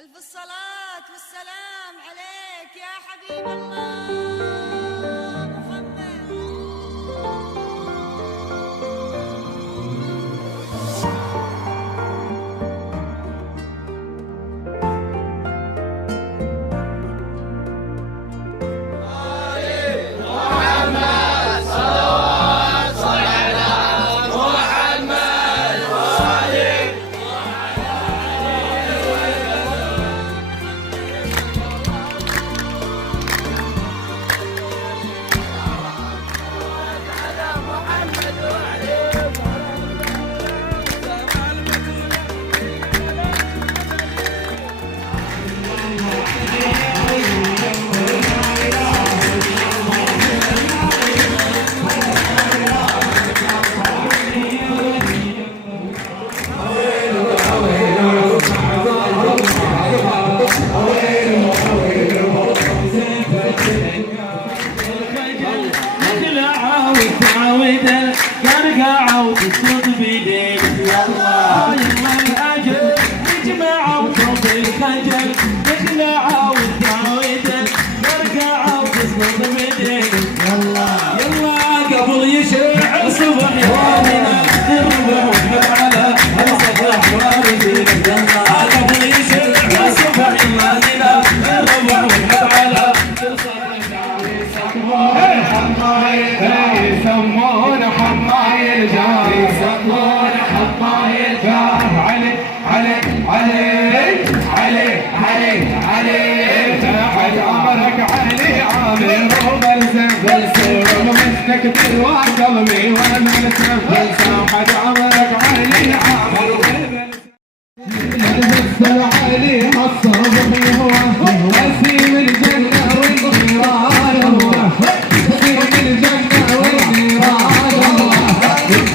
ألف الصلاة والسلام عليك يا حبيب الله محمد. كتير وقلبي وانا متنفل ساحد عمرك علي عامر نزل علي الصبح هو نسيم الجنة والنيران هو نسيم الجنة والنيران هو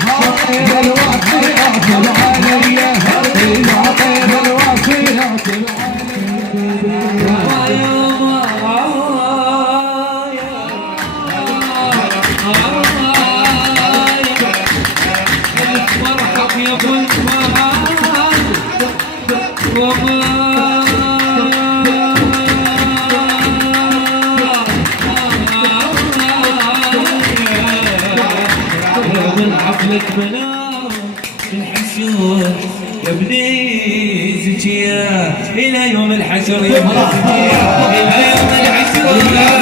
عطير الوصي اعتب علي عطير الوصي اعتب علي حفلة بنات الحشور يا بني زكية إلى يوم الحشر يا بني إلى يوم الحشر يا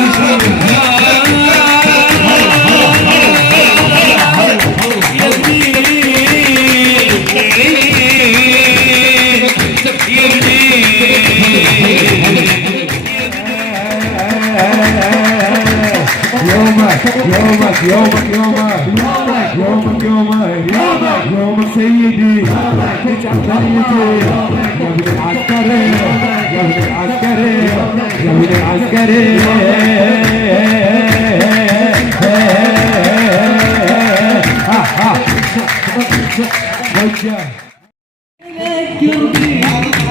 بني يومك سيدي يا ابن العسكري يا ابن العسكري يا ابن العسكري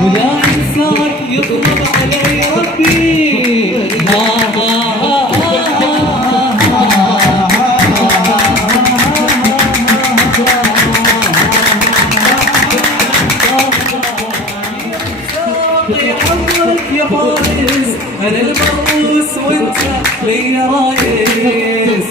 ولا انساك يطلب علي ربي يا فارس انا المرؤوس وانت لي رايس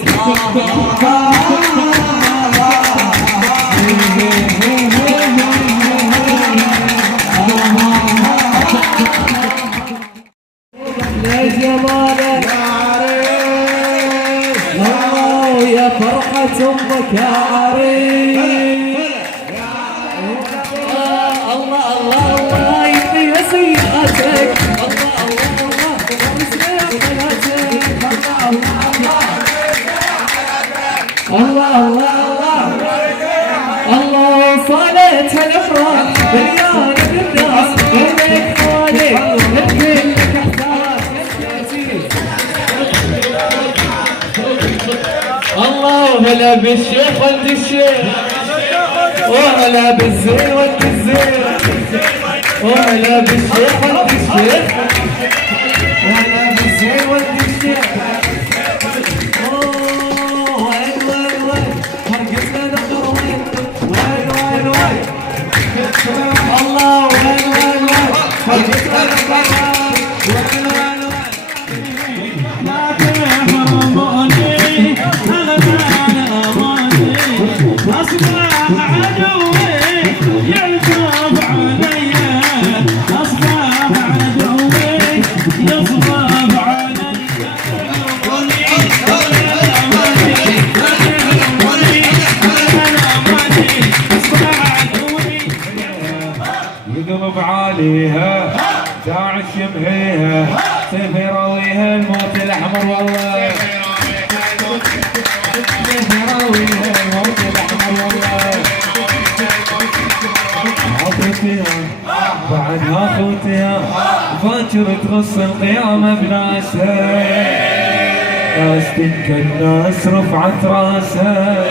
يا جمالك يا عريس الله يا فرحة امك يا عريس الله الله الله يبني يا سيئاتك الله الله الله الله صالت هالافراح مليانه بالناس وينك خالق تبكي لك احساس الله هلا بالشيخ ولد الشيخ وهلا بالزين ولد الزين وهلا بالشيخ ولد الشيخ وهلا بالزين ولد الشيخ الله وين لا تحرموني أغلى أماني أصبح عدوي يعتب علي أصبح عدوي يصبح علي يقلب عليها داعش يمحيها سيف يراويها الموت الاحمر والله سيف يراويها الموت الاحمر والله عطيتها بعدها اخوتها باكر تغص القيامه بناسها ناس تلك الناس رفعت راسها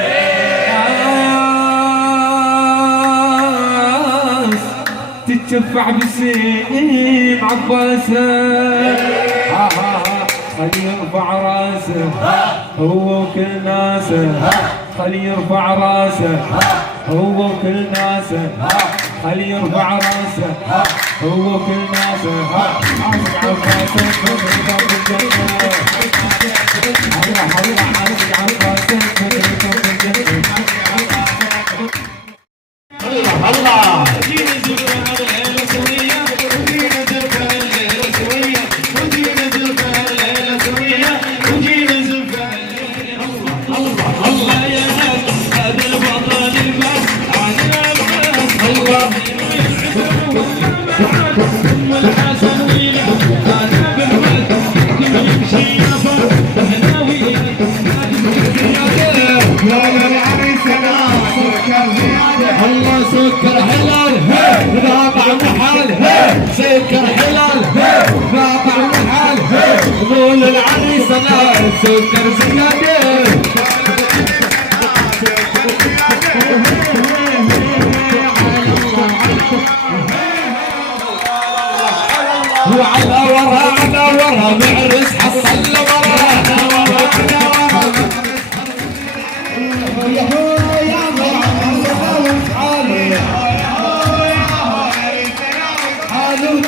تتشفع بسيم عباسه خلي يرفع راسه هو وكل ناسه خلي يرفع راسه هو وكل ناسه خلي يرفع راسه هو وكل ناسه عاشق عباسه الله الله سكر حلال رابع محال سكر حلال رابع محال قول العريس انا سكر زياده وعلى ورا معرس حصل ورا حالو